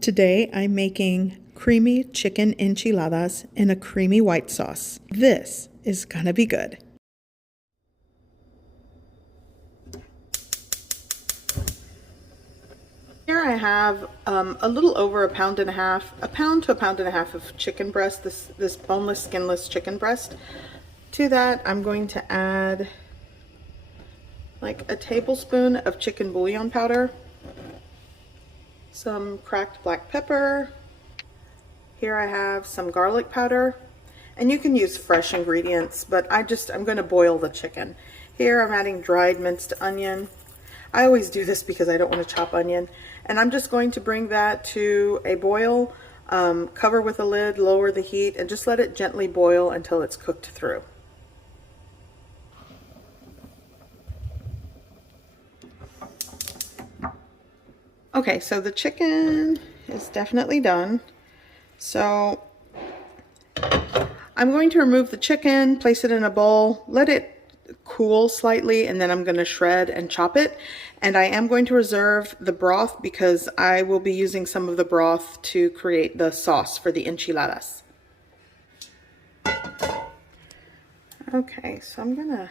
Today I'm making creamy chicken enchiladas in a creamy white sauce. This is gonna be good. Here I have a little over a pound to a pound and a half of chicken breast, this boneless, skinless chicken breast. To that, I'm going to add like a tablespoon of chicken bouillon powder, some cracked black pepper. Here I have some garlic powder, and you can use fresh ingredients, but I'm going to boil the chicken. Here I'm adding dried minced onion. I always do this because I don't want to chop onion. And I'm just going to bring that to a boil, cover with a lid, lower the heat, and just let it gently boil until it's cooked through. Okay, so the chicken is definitely done. So I'm going to remove the chicken, place it in a bowl, let it cool slightly, and then I'm going to shred and chop it. And I am going to reserve the broth because I will be using some of the broth to create the sauce for the enchiladas. Okay, so I'm going to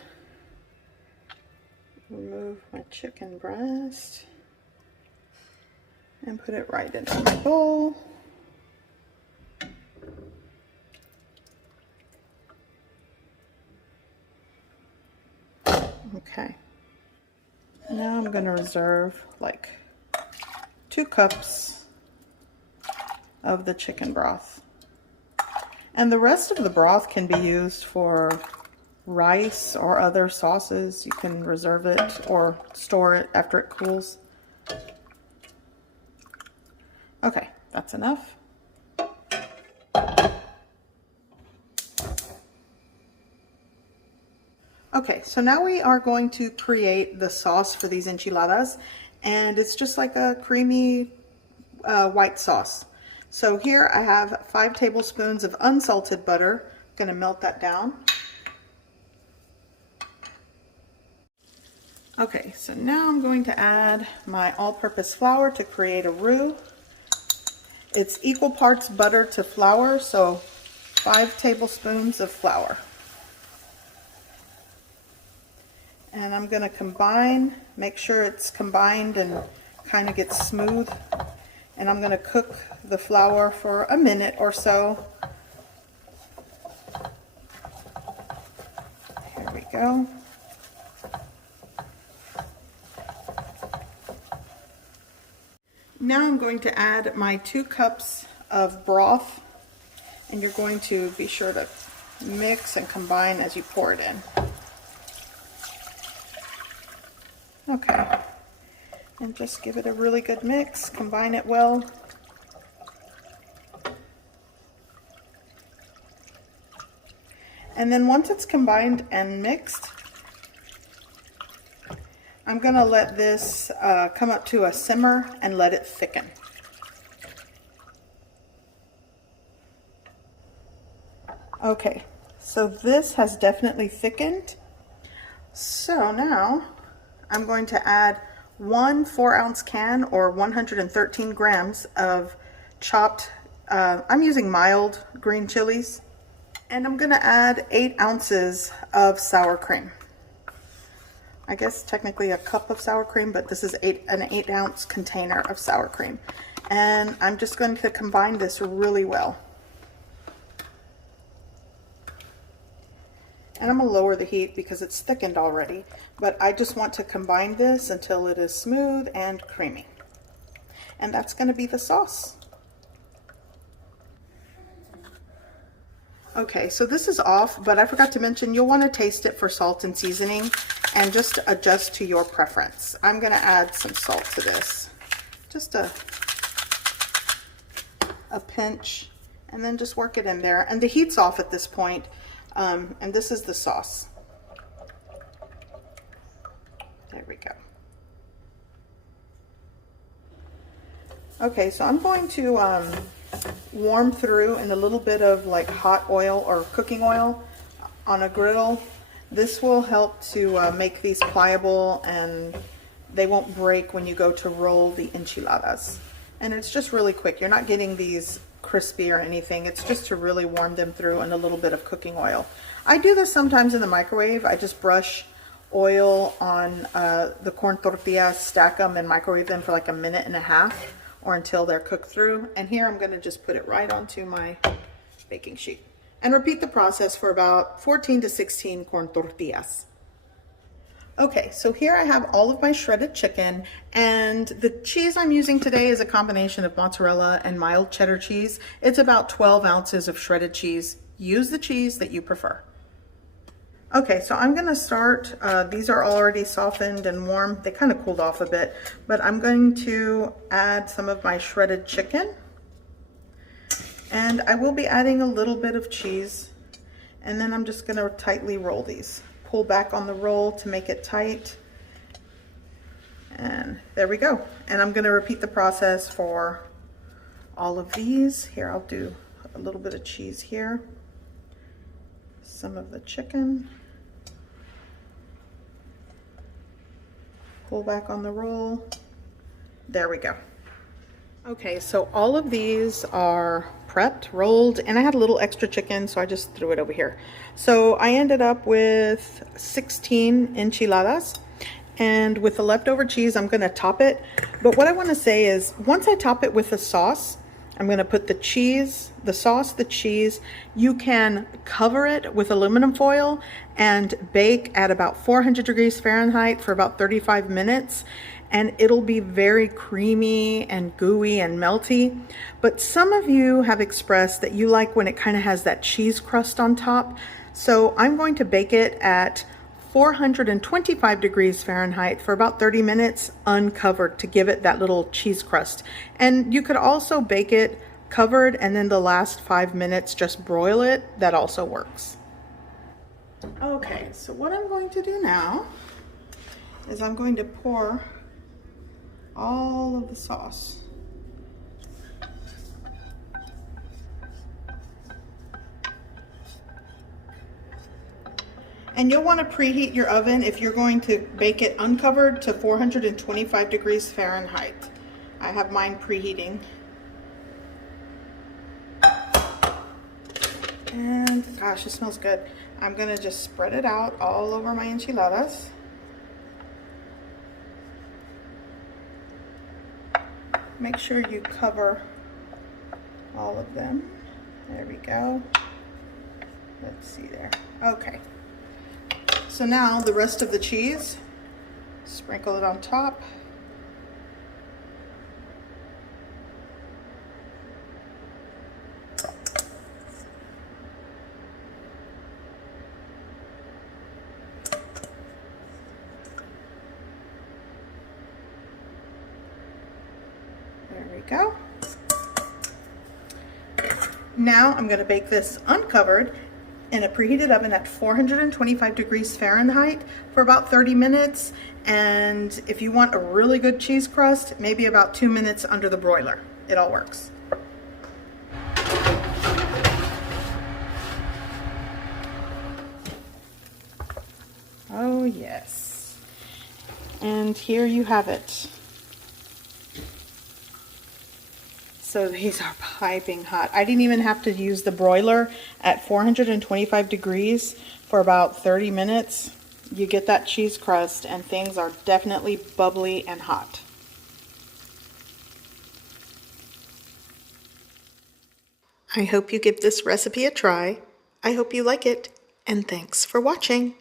remove my chicken breast and put it right into my bowl. Okay, now I'm going to reserve like 2 cups of the chicken broth. And the rest of the broth can be used for rice or other sauces. You can reserve it or store it after it cools. Okay, that's enough. Okay, so now we are going to create the sauce for these enchiladas, and it's just like a creamy white sauce. So here I have 5 tablespoons of unsalted butter. I'm going to melt that down. Okay, so now I'm going to add my all-purpose flour to create a roux. It's equal parts butter to flour, so 5 tablespoons of flour. And I'm going to combine, make sure it's combined and kind of gets smooth. And I'm going to cook the flour for a minute or so. Here we go. Now I'm going to add my 2 cups of broth, and you're going to be sure to mix and combine as you pour it in. Okay, and just give it a really good mix, combine it well. And then once it's combined and mixed, I'm going to let this come up to a simmer and let it thicken. Okay, so this has definitely thickened. So now I'm going to add 1 4-ounce can or 113 grams of chopped, I'm using mild green chilies, and I'm going to add 8 ounces of sour cream. I guess technically a cup of sour cream, but this is an 8-ounce container of sour cream. And I'm just going to combine this really well. And I'm going to lower the heat because it's thickened already, but I just want to combine this until it is smooth and creamy. And that's going to be the sauce. Okay, so this is off, but I forgot to mention you'll want to taste it for salt and seasoning and just adjust to your preference. I'm going to add some salt to this, just a pinch, and then just work it in there. And the heat's off at this point. And this is the sauce. There we go. Okay, so I'm going to warm through in a little bit of like hot oil or cooking oil on a griddle. This will help to make these pliable and they won't break when you go to roll the enchiladas. And it's just really quick. You're not getting these crispy or anything. It's just to really warm them through in a little bit of cooking oil. I do this sometimes in the microwave. I just brush oil on the corn tortillas, stack them, and microwave them for like a minute and a half or until they're cooked through. And here I'm going to just put it right onto my baking sheet and repeat the process for about 14 to 16 corn tortillas. Okay, so here I have all of my shredded chicken, and the cheese I'm using today is a combination of mozzarella and mild cheddar cheese. It's about 12 ounces of shredded cheese. Use the cheese that you prefer. Okay, so I'm gonna start, these are already softened and warm. They kind of cooled off a bit, but I'm going to add some of my shredded chicken. And I will be adding a little bit of cheese, and then I'm just gonna tightly roll these. Pull back on the roll to make it tight. And there we go. And I'm gonna repeat the process for all of these. Here, I'll do a little bit of cheese here. Some of the chicken. Pull back on the roll. There we go. Okay, so all of these are prepped, rolled, and I had a little extra chicken, so I just threw it over here. So I ended up with 16 enchiladas, and with the leftover cheese, I'm gonna top it. But what I wanna say is, once I top it with the sauce, I'm gonna put the cheese, the sauce, the cheese. You can cover it with aluminum foil and bake at about 400 degrees Fahrenheit for about 35 minutes. And it'll be very creamy and gooey and melty. But some of you have expressed that you like when it kind of has that cheese crust on top. So I'm going to bake it at 425 degrees Fahrenheit for about 30 minutes uncovered to give it that little cheese crust. And you could also bake it covered and then the last 5 minutes just broil it. That also works. Okay, so what I'm going to do now is I'm going to pour all of the sauce. And you'll want to preheat your oven if you're going to bake it uncovered to 425 degrees Fahrenheit. I have mine preheating. And gosh, it smells good. I'm gonna just spread it out all over my enchiladas. Make sure you cover all of them. There we go. Let's see there. Okay. So now the rest of the cheese, sprinkle it on top. There we go. Now I'm going to bake this uncovered in a preheated oven at 425 degrees Fahrenheit for about 30 minutes. And if you want a really good cheese crust, maybe about 2 minutes under the broiler. It all works. Oh yes. And here you have it. So these are piping hot. I didn't even have to use the broiler at 425 degrees for about 30 minutes. You get that cheese crust and things are definitely bubbly and hot. I hope you give this recipe a try. I hope you like it, and thanks for watching.